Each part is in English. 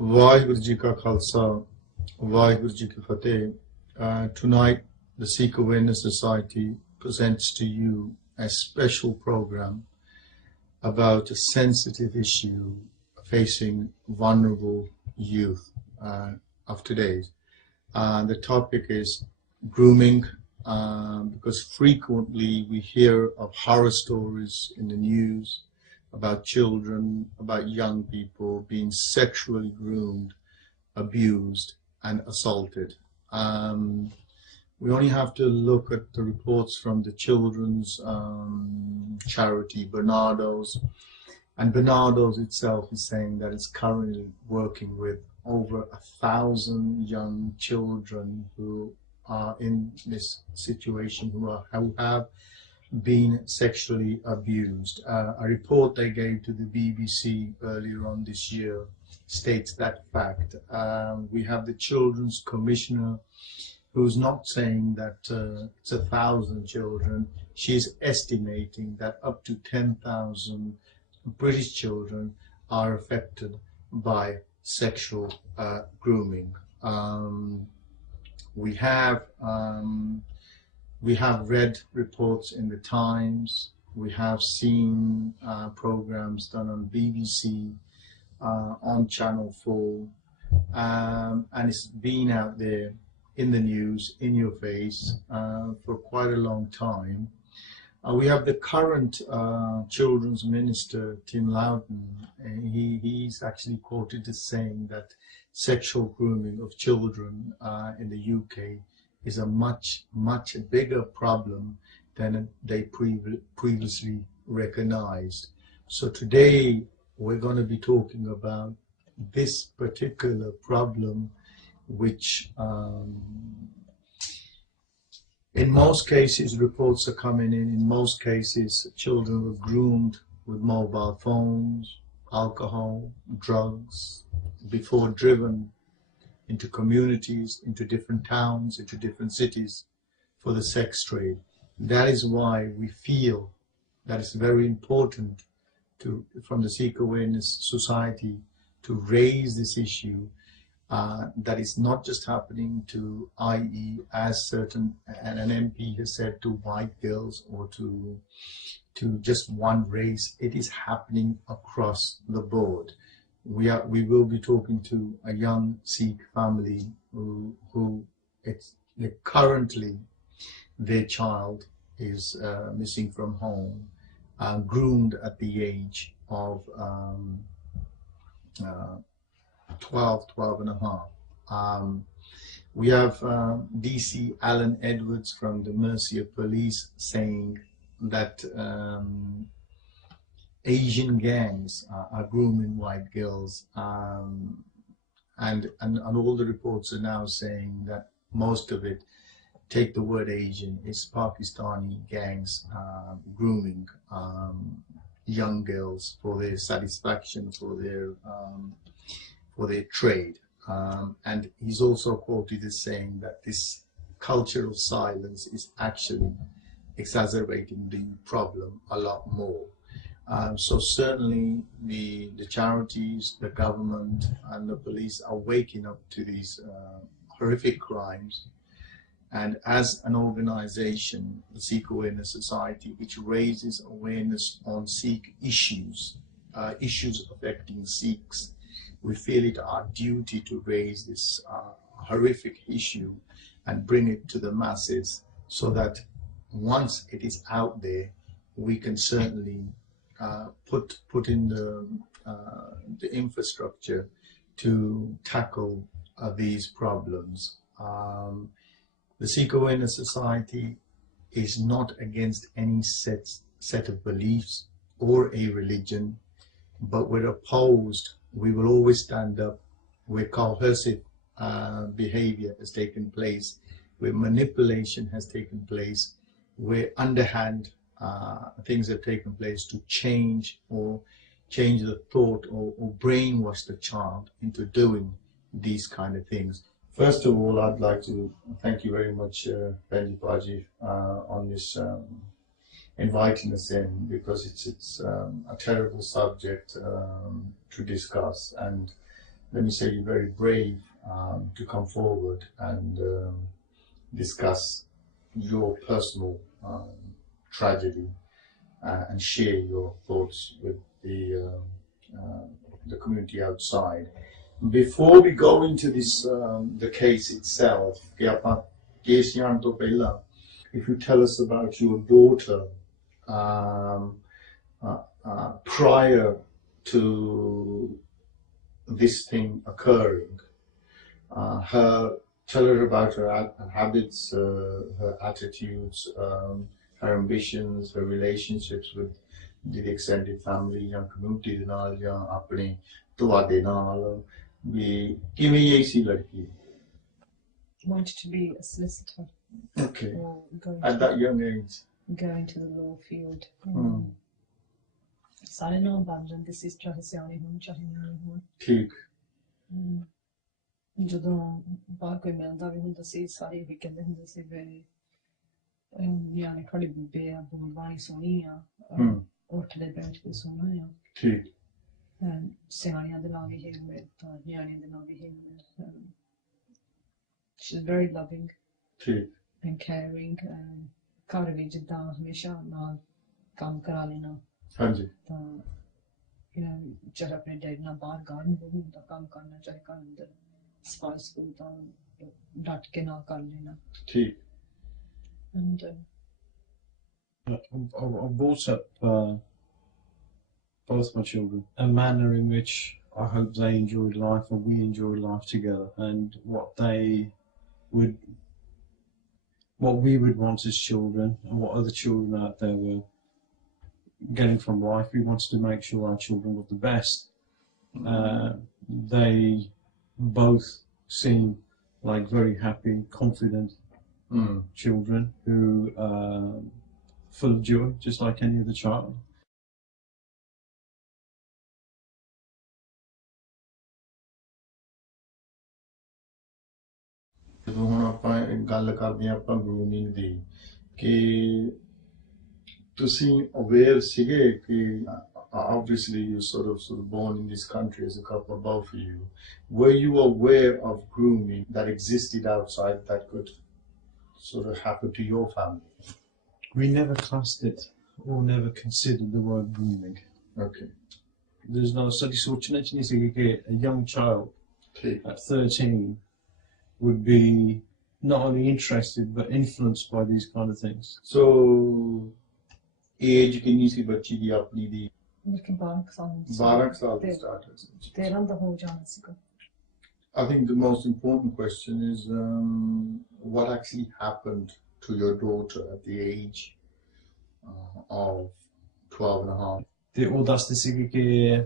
Vaheguru Ji Ka Khalsa, Vaheguru Ji Ki Fateh. Tonight, the Sikh Awareness Society presents to you a special program about a sensitive issue facing vulnerable youth of today. The topic is grooming, because frequently we hear of horror stories in the news about children, about young people being sexually groomed, abused, and assaulted. We only have to look at the reports from the children's charity, Bernardo's, and Bernardo's itself is saying that it's currently working with over 1,000 young children who are in this situation, who have been sexually abused. A report they gave to the BBC earlier on this year states that fact. We have the Children's Commissioner who's not saying that it's 1,000 children. She's estimating that up to 10,000 British children are affected by sexual grooming. We have read reports in the Times. We have seen programs done on BBC, on Channel 4, and it's been out there in the news, in your face, for quite a long time. We have the current children's minister, Tim Loughton. He's actually quoted as saying that sexual grooming of children in the UK is a much bigger problem than they previously recognized. So today we're going to be talking about this particular problem, which in most cases reports are coming in most cases children were groomed with mobile phones, alcohol, drugs, before driven into communities, into different towns, into different cities for the sex trade. That is why we feel that it's very important from the Sikh Awareness Society to raise this issue, that is not just happening to, i.e., as an MP has said, to white girls or to just one race. It is happening across the board. We will be talking to a young Sikh family who currently their child is missing from home, groomed at the age of 12 and a half. We have DC Alan Edwards from the Mercia Police saying that Asian gangs are grooming white girls, and all the reports are now saying that most of it, take the word Asian, is Pakistani gangs grooming young girls for their satisfaction, for their trade. And he's also quoted as saying that this culture of silence is actually exacerbating the problem a lot more. So certainly the charities, the government and the police are waking up to these horrific crimes. And as an organization, the Sikh Awareness Society, which raises awareness on Sikh issues affecting Sikhs, we feel it our duty to raise this horrific issue and bring it to the masses, so that once it is out there, we can certainly put in the infrastructure to tackle these problems. The Sikh Awareness Society is not against any set of beliefs or a religion, but we're opposed. We will always stand up where coercive behavior has taken place, where manipulation has taken place, where underhand things have taken place to change the thought or brainwash the child into doing these kind of things. First of all, I'd like to thank you very much, Benji Paji, on this inviting us in, because it's a terrible subject to discuss, and let me say, very brave to come forward and discuss your personal tragedy and share your thoughts with the community outside. Before we go into this, the case itself, if you tell us about your daughter prior to this thing occurring, tell her about her habits, her attitudes, her ambitions, her relationships with the extended family, or community, wanted to be a solicitor. Okay. Or at that young age. Going to the law field. सारे नाम बन जाते सी चाहे सियाने होन चाहे न्याणे होन ठीक ਜਦੋਂ ਬਾਹਰ ਕੋਈ ਮਿਲਦਾ ਵੀ ਹੁੰਦਾ ਸੀ ਸਾਰੇ ਵੀ ਕਹਿੰਦੇ ਹੁੰਦੇ ਸੀ ਵੀ ਨਿਆਣੇ ਖੜੀ ਬੁੱਢੇ ਆ ਬਾਣੀ ਸੋਹਣੀ ਆ ਉੱਠਦੇ ਬੈਠ ਕੇ ਸੋਹਣਾ ਆ ਠੀਕ ਸਿਆਣਿਆਂ ਦੇ ਨਾਲ ਵੀ ਹੈ ਤਾਂ ਨਿਆਣਿਆਂ ਦੇ ਨਾਲ ਵੀ ਹੈ she's very loving ਠੀਕ and caring ਘਰ ਵੀ ਜਿੱਦਾਂ ਹਮੇਸ਼ਾ ਨਾਲ ਕੰਮ ਕਰਾ ਲੈਣਾ ਹਾਂਜੀ ਤਾਂ ਜਦ ਆਪਣੇ ਡੈਡੀ ਨਾਲ ਬਾਹਰ ਗਾਰਡਨ ਦਾ ਕੰਮ ਕਰਨਾ ਚਾਹੇ ਘਰ ਅੰਦਰ ਸਫਾਈ ਸਕੂਲ ਤਾਂ ਡਟ ਕੇ ਨਾਲ ਕਰ ਲੈਣਾ ਠੀਕ and I've brought up both my children a manner in which I hope they enjoyed life and we enjoyed life together, and what we would want as children and what other children out there were getting from life. We wanted to make sure our children got the best. They both seem like very happy, confident children who are full of joy, just like any other child. ਹੁਣ ਆਪਾਂ ਗੱਲ ਕਰਦੇ ਹਾਂ ਆਪਾਂ grooming ਦੀ ਕਿ ਤੁਸੀਂ aware ਸੀਗੇ ਕਿ obviously you're sort of born in this country as a couple, both of you. Were you aware of grooming that existed outside that could sort of happen to your family? We never classed it or never considered the word grooming. Okay. There's no study fortunately a young child at 13 would be not only interested but influenced by these kind of things. So age ਕਿੰਨੀ ਸੀ ਬੱਚੀ ਦੀ ਆਪਣੀ ਦੀ 12 ਸਾਲ ਦੀ started 13 ਦਾ ਹੋ ਜਾਣਾ ਸੀਗਾ I think the most important question is what actually happened to your daughter at the age of 12 and a half. ਤੇ ਉਹ ਦੱਸਦੇ ਸੀ ਕਿ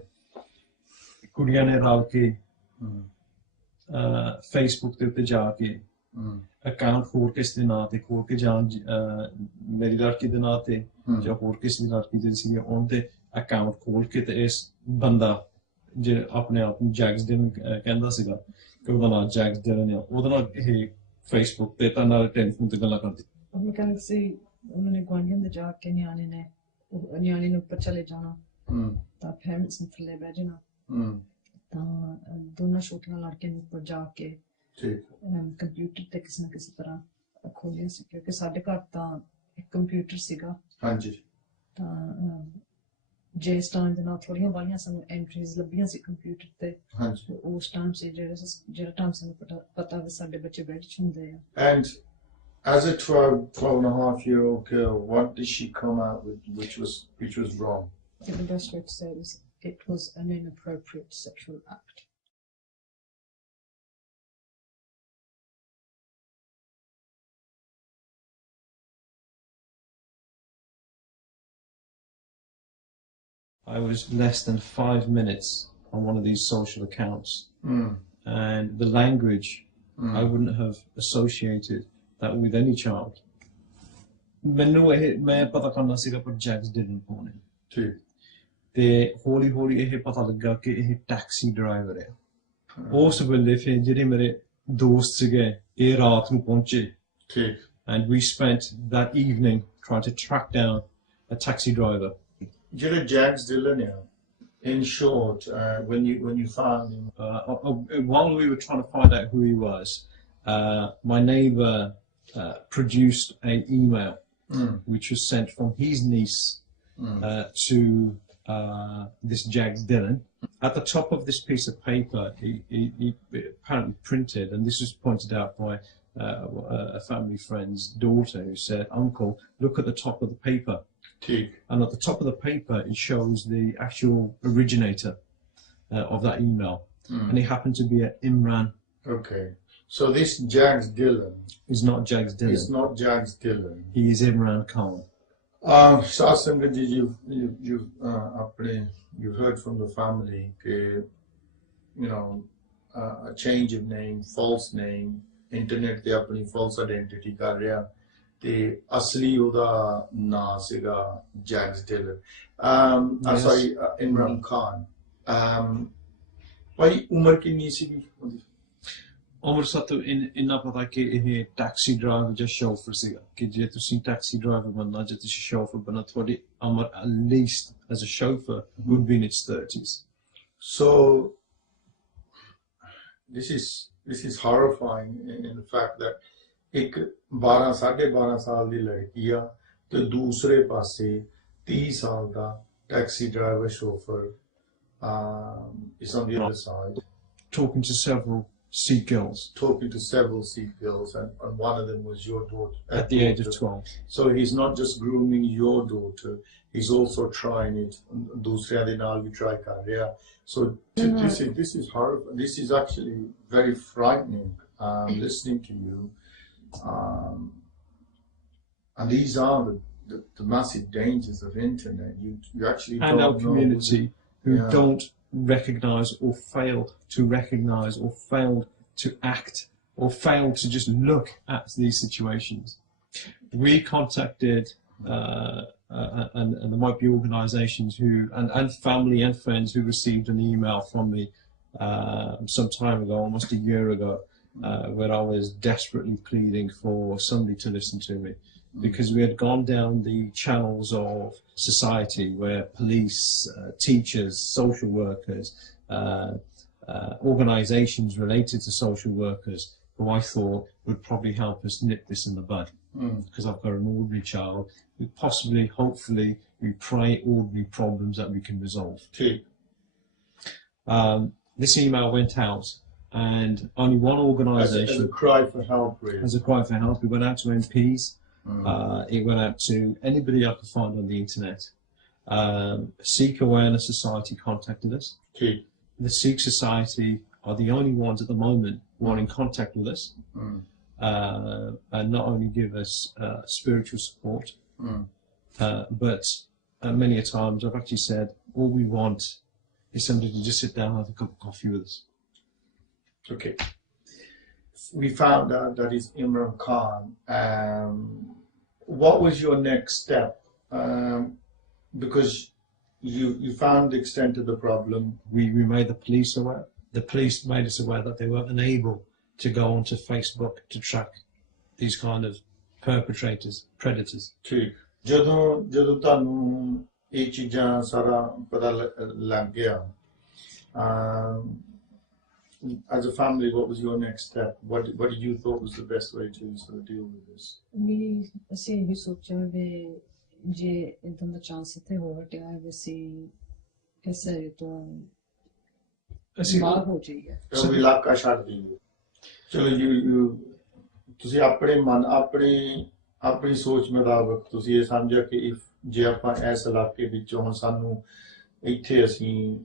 ਕੁੜੀਆਂ ਨੇ ਰਲ ਕੇ Facebook ਤੇ ਉੱਤੇ ਜਾ ਕੇ ਅਕਾਊਂਟ ਹੋਰ ਕਿਸ ਦੇ ਨਾਂ ਤੇ ਖੋਲ ਕੇ ਜਾਂ ਮੇਰੀ ਲੜਕੀ ਦੇ ਨਾਂ ਤੇ ਜਾਂ ਹੋਰ ਕਿਸੇ ਦੀ ਲੜਕੀ ਜਿਹੜੀ ਸੀ ਉਹਨਾਂ ਤੇ ਅਕਾਊਂਟ ਖੋਲ ਕੇ ਤੇ ਇਸ ਬੰਦਾ ਜਿਹੜਾ ਆਪਣੇ ਆਪ ਨੂੰ ਜੈਕਸ ਡਿਲਨ ਕਹਿੰਦਾ ਸੀਗਾ ਕਿ ਉਹਦਾ ਨਾਂ ਜੈਕਸ ਡਿਲਨ ਆ ਉਹਦੇ ਨਾਲ ਇਹ Facebook ਤੇ ਤਾਂ ਨਾਲ ਟੈਲੀਫੋਨ ਤੇ ਗੱਲਾਂ ਕਰਦੀ ਉਹਨੇ ਕਹਿੰਦੇ ਸੀ ਉਹਨਾਂ ਨੇ ਗੁਆਂਢੀਆਂ ਦੇ ਜਾ ਕੇ ਨਿਆਣੇ ਨੂੰ ਉੱਪਰ ਚਲੇ ਜਾਣਾ ਤਾਂ ਪੇਰੈਂਟਸ ਨੇ ਥੱਲੇ ਬਹਿ ਜਾਣਾ ਤਾਂ ਦੋਨਾਂ ਛੋਟੀਆਂ ਲੜਕੀਆਂ ਨੂੰ ਉੱਪਰ ਜਾ ਕੇ ਕੰਪਿਊਟਰ ਤੇ ਕਿਸੇ ਨਾ ਕਿਸੇ ਤਰ੍ਹਾਂ ਖੋਲਿਆ ਸੀ ਕਿਉਂਕਿ ਸਾਡੇ ਘਰ ਤਾਂ ਇੱਕ ਕੰਪਿਊਟਰ ਸੀਗਾ ਹਾਂਜੀ ਤਾਂ ਜਿਸ ਟਾਈਮ ਦੇ ਨਾਲ ਥੋੜੀਆਂ ਬਾਈਆਂ ਸਾਨੂੰ ਐਂਟਰੀਜ਼ ਲੱਭੀਆਂ ਸੀ ਕੰਪਿਊਟਰ ਤੇ ਹਾਂਜੀ ਉਸ ਟਾਈਮ ਸੀ ਜਿਹੜਾ ਟਾਈਮ ਸਾਨੂੰ ਪਤਾ ਵੀ ਸਾਡੇ ਬੱਚੇ ਬੈਠ ਚ ਹੁੰਦੇ ਆ And as a 12 and a half year old girl, what did she come out with which was wrong? I think the best way to say it is it was an inappropriate sexual act. I was less than 5 minutes on one of these social accounts, and the language I wouldn't have associated that with any child. मैं पता करना सीगा पर Jacques didn't कौन है ठीक ते हौली हौली ਇਹ ਪਤਾ ਲੱਗਾ ਕਿ ਇਹ ਟੈਕਸੀ ਡਰਾਈਵਰ ਹੈ ਉਸ ਵੇਲੇ ਫਿਰ ਜਿਹੜੇ ਮੇਰੇ ਦੋਸਤ ਸੀਗੇ ਇਹ ਰਾਤ ਨੂੰ ਪਹੁੰਚੇ ਠੀਕ and we spent that evening trying to track down a taxi driver. ਜਿਹੜਾ ਜੈਕਸ ਡਿਲਨ ਆ in short, when you found him, while we were trying to find out who he was, my neighbour produced an email which was sent from his niece to this Jags Dillon. At the top of this piece of paper, he apparently printed, and this was pointed out by a family friend's daughter, who said, "Uncle, look at the top of the paper." And at the top of the paper, it shows the actual originator of that email, and it happened to be a Imran. Okay, so this Jags Dillon is not Jags Dillon. It's not Jags Dillon. He is Imran Khan. Sasangaji, you've heard from the family, a change of name, false name, internet te apni false identity kar reha. The asli uda na siga Jags Dillon. Yes. Sorry, Imran Khan. Bhai umar kinni sigi ਉਹਦੀ? ਉਮਰ ਸਾਤੋਂ ਇੰਨਾ ਪਤਾ ਕਿ ਇਹ taxi driver ਜਾਂ chauffeur ਸੀਗਾ, ਕਿ ਜੇ ਤੁਸੀਂ ਟੈਕਸੀ ਡਰਾਈਵਰ ਬਣਨਾ, ਜੇ ਤੁਸੀਂ ਸ਼ੋਫਰ ਬਣਨਾ, ਤੁਹਾਡੀ ਉਮਰ at least as a chauffeur would be in its 30s. So this is horrifying in the fact that एक 12 साल ਦੀ ਲੜਕੀ ਆ ਤੇ ਦੂਸਰੇ ਪਾਸੇ 30 ਸਾਲ ਦਾ taxi driver chauffeur is on the other side talking to several Sikh girls, and one of them was your daughter at the age of 12. So he's not just grooming your daughter, he's also trying it. ਦੂਸਰਿਆਂ ਦੇ ਨਾਲ ਵੀ try ਕਰ ਰਿਹਾ. So this is horrible. This is actually very frightening, listening to you. And these are the massive dangers of internet. You actually and don't our community who don't recognize or fail to recognize or fail to act or fail to just look at these situations. We contacted and there might be organizations who and family and friends who received an email from me some time ago, almost a year ago, where I was desperately pleading for somebody to listen to me, because we had gone down the channels of society where police, teachers, social workers, organizations related to social workers, who I thought would probably help us nip this in the bud. Because I've got an ordinary child who possibly, hopefully, we pray ordinary problems that we can resolve. This email went out, and only one organisation... As a cry for help, really. As a cry for help. It went out to MPs. It went out to anybody I could find on the internet. Sikh Awareness Society contacted us. The Sikh Society are the only ones at the moment who are in contact with us. And not only give us spiritual support, but many a times I've actually said, all we want is somebody to just sit down and have a cup of coffee with us. Okay. We found out that it's Imran Khan. What was your next step? Because you found the extent of the problem. We made the police aware. The police made us aware that they were unable to go onto Facebook to track these kind of perpetrators, predators. ਜਦੋਂ ਤੁਹਾਨੂੰ ਇਹ ਚੀਜ਼ਾਂ ਸਾਰਾ ਪਤਾ ਲੱਗ ਗਿਆ, as a family, what was your next step? What did you thought was the best way to sort of deal with this? ਅਸੀਂ ਇਹ ਸੋਚਿਆ ਵੀ ਜੇ ਇਦਾਂ ਦਾ ਚਾਂਸ ਇੱਥੇ ਹੋ ਹਟਿਆ ਹੈ, ਅਸੀਂ ਕਿਸੇ ਤੋਂ ਬਾਹਰ ਹੋ ਜਾਈਏ, ਉਹ ਇਲਾਕਾ ਛੱਡ ਦਈਏ. ਚਲੋ ਤੁਸੀਂ ਆਪਣੇ ਮਨ ਆਪਣੀ ਸੋਚ ਮੁਤਾਬਕ ਤੁਸੀਂ ਇਹ ਸਮਝਿਆ ਕਿ ਜੇ ਆਪਾਂ ਇਸ ਇਲਾਕੇ ਵਿੱਚੋਂ ਹੁਣ ਸਾਨੂੰ ਇੱਥੇ ਅਸੀਂ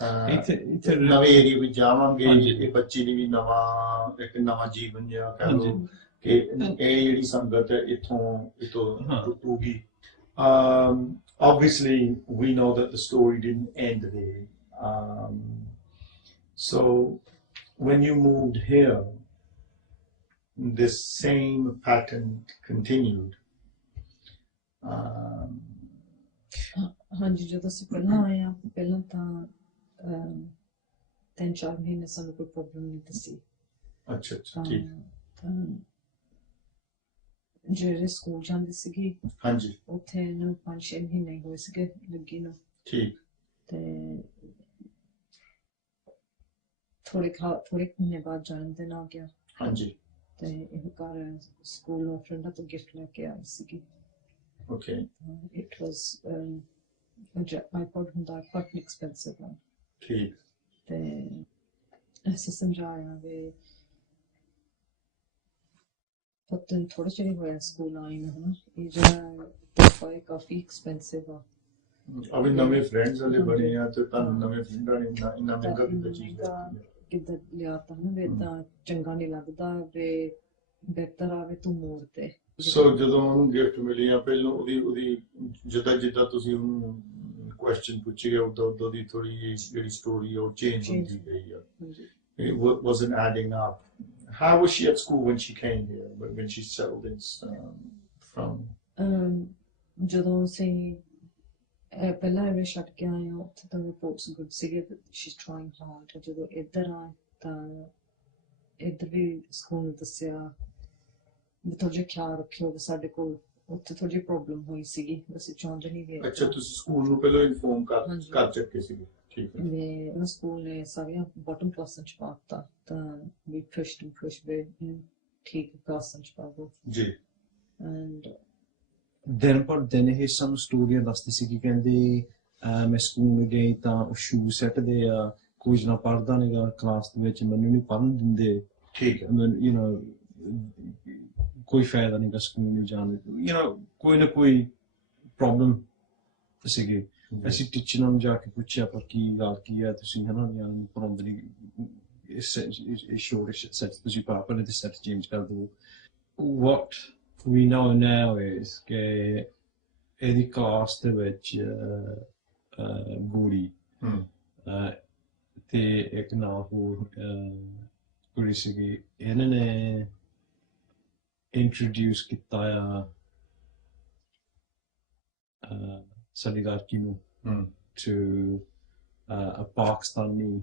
ਨਵੇਂ ਏਰੀਏ ਵਿੱਚ ਜਾਵਾਂਗੇ, ਇਹ ਬੱਚੀ ਲਈ ਵੀ ਇੱਕ ਨਵਾਂ ਜੀਵਨ ਜਿਹਾ ਕਹਿ ਲਓ ਕਿ ਇਹ ਜਿਹੜੀ ਸੰਗਤ ਹੈ ਇੱਥੋਂ ਟੁੱਟੂਗੀ. Obviously, we know that the story didn't end there. So when you moved here, this same pattern continued. ਹਾਂਜੀ, ਜਦੋਂ ਅਸੀਂ ਪਹਿਲਾਂ ਆਏ ਆ, ਪਹਿਲਾਂ ਤਾਂ 3-4 ਮਹੀਨੇ ਸਾਨੂੰ ਕੋਈ ਪ੍ਰੋਬਲਮ ਨਹੀਂ ਦੱਸੀ. ਅੱਛਾ, ਠੀਕ. ਜਿਹੜੇ ਸਕੂਲ ਜਾਂਦੇ ਸੀਗੇ, ਹਾਂਜੀ, ਉੱਥੇ ਇਹਨੂੰ 5-6 ਮਹੀਨੇ ਹੋਏ ਸੀਗੇ ਲੱਗੀ ਨੂੰ. ਠੀਕ. ਤੇ ਥੋੜੇ ਮਹੀਨੇ ਬਾਅਦ ਜਨਮ ਦਿਨ ਆ ਗਿਆ ਹਾਂਜੀ ਤੇ ਇਹ ਘਰ ਸਕੂਲੋਂ ਫਰੈਂਡਾਂ ਤੋਂ ਗਿਫਟ ਲੈ ਕੇ ਆਈ ਸੀਗੀ ਓਕੇ ਇਟ ਵਾਸ ਆਈਪੋਡ ਹੁੰਦਾ ਕਾਫੀ ਐਕਸਪੈਂਸਿਵ ਆ ਠੀਕ ਤੇ ਅਸੀਂ ਸਮਝਾਇਆ ਵੀ ਪੁੱਤਨ ਥੋੜਾ ਚਿਰ ਹੀ ਹੋਇਆ ਸਕੂਲ ਆਈ ਨੂੰ ਹਨਾ ਇਹ ਜਿਹੜਾ ਤੋਹਫਾ ਹੈ ਕਾਫੀ ਐਕਸਪੈਂਸਿਵ ਆ ਅਭੀ ਨਵੇਂ ਫਰੈਂਡਸ ਵਾਲੇ ਬਣੇ ਆ ਤੇ ਤੁਹਾਨੂੰ ਨਵੇਂ ਫਰੈਂਡਾਂ ਨੇ ਇੰਨਾ ਮਹਿੰਗਾ ਕਿੱਦਾਂ ਚੀਜ਼ ਕਿੱਦਾਂ ਲਿਆਤਾ ਨਾ ਵੀ ਏਦਾਂ ਚੰਗਾ ਨਹੀਂ ਲੱਗਦਾ ਵੀ ਬਿਹਤਰ ਆਵੇ ਤੂੰ ਮੋੜ ਤੇ ਸੋ ਜਦੋਂ ਉਹਨੂੰ ਗਿਫਟ ਮਿਲੀ ਆ ਪਹਿਲਾਂ ਉਹਦੀ ਜਿੱਦਾਂ ਤੁਸੀਂ ਉਹਨੂੰ ਕੁਐਸਚਨ ਪੁੱਛਿਆ ਉਦੋਂ ਦੀ ਥੋੜੀ ਜਿਹੜੀ ਸਟੋਰੀ ਉਹ ਚੇਂਜ ਹੁੰਦੀ ਗਈ ਆ it wasn't adding up. How was she at school when she came here, when she settled in from? ਜਦੋਂ ਅਸੀਂ ਪਹਿਲਾਂ ਐਵੇਂ ਛੱਡ ਕੇ ਆਏ ਹਾਂ ਉੱਥੇ ਤਾਂ ਰਿਪੋਰਟਸ ਗੁੱਡ ਸੀਗੇ she's trying hard ਜਦੋਂ ਇੱਧਰ ਆਏ ਤਾਂ ਇੱਧਰ ਵੀ ਸਕੂਲ ਨੇ ਦੱਸਿਆ ਵੀ ਥੋੜਾ ਜਿਹਾ ਖਿਆਲ ਰੱਖਿਓ ਵੀ ਸਾਡੇ ਕੋਲ ਉੱਥੇ ਥੋੜੀ ਜਿਹੀ ਪ੍ਰੋਬਲਮ ਹੋਈ ਸੀਗੀ ਅਸੀਂ ਚਾਹੁੰਦੇ ਨਹੀਂ ਵੀ ਅੱਛਾ ਤੁਸੀਂ ਸਕੂਲ ਨੂੰ ਪਹਿਲਾਂ ਇਨਫੋਰਮ ਕਰ ਚੱਕੇ ਸੀਗੇ ਠੀਕ ਹੈ ਵੀ ਉਹ ਸਕੂਲ ਨੇ ਸਾਰੀਆਂ ਬਾਟਮ ਕਲਾਸਾਂ ਚ ਪਾਤਾ ਤਾਂ ਵੀ ਪੁਸ਼ ਵੀ ਠੀਕ ਕਲਾਸਾਂ ਚ ਪਾਵੋ ਜੀ ਐਂਡ ਦਿਨ ਪਰ ਦਿਨ ਇਹ ਸਾਨੂੰ ਸਟੋਰੀਆਂ ਦੱਸਦੀ ਸੀ ਕਿ ਕਹਿੰਦੇ ਮੈਂ ਸਕੂਲ ਗਈ ਤਾਂ ਉਹ ਸ਼ੂ ਸੈੱਟਦੇ ਆ ਕੁਝ ਨਾ ਪੜ੍ਹਦਾ ਨਹੀਂਗਾ ਕਲਾਸ ਦੇ ਵਿੱਚ ਮੈਨੂੰ ਨਹੀਂ ਪੜ੍ਹਨ ਦਿੰਦੇ ਠੀਕ ਹੈ ਕੋਈ ਫਾਇਦਾ ਨਹੀਂਗਾ ਸਕੂਲ ਨੂੰ ਜਾਣ ਦਾ ਕੋਈ ਨਾ ਕੋਈ ਪ੍ਰੋਬਲਮ ਸੀਗੀ ਅਸੀਂ ਟੀਚਰ ਨੂੰ ਜਾ ਕੇ ਪੁੱਛਿਆ ਪਰ ਕੀ ਗੱਲ ਕੀ ਹੈ ਤੁਸੀਂ ਹਨਾ ਨੂੰ ਪੜ੍ਹਾਉਂਦੇ ਨਹੀਂ ਇਹ ਸ਼ੋਰ ਸੈੱਟ ਤੁਸੀਂ ਪਾਪਾ ਨੇ ਤੇ ਸੈੱਟ ਚੇਂਜ ਕਰ ਦਿਓ what we know now is ਕਿ ਇਹਦੀ ਕਲਾਸ ਦੇ ਵਿੱਚ ਗੋਰੀ ਤੇ ਇੱਕ ਨਾਲ ਹੋਰ ਕੁੜੀ ਸੀਗੀ ਇਹਨਾਂ ਨੇ ਇੰਟਰੋਡਿਊਸ ਕੀਤਾ ਆ ਸਾਡੀ ਲੜਕੀ ਨੂੰ to a Pakistani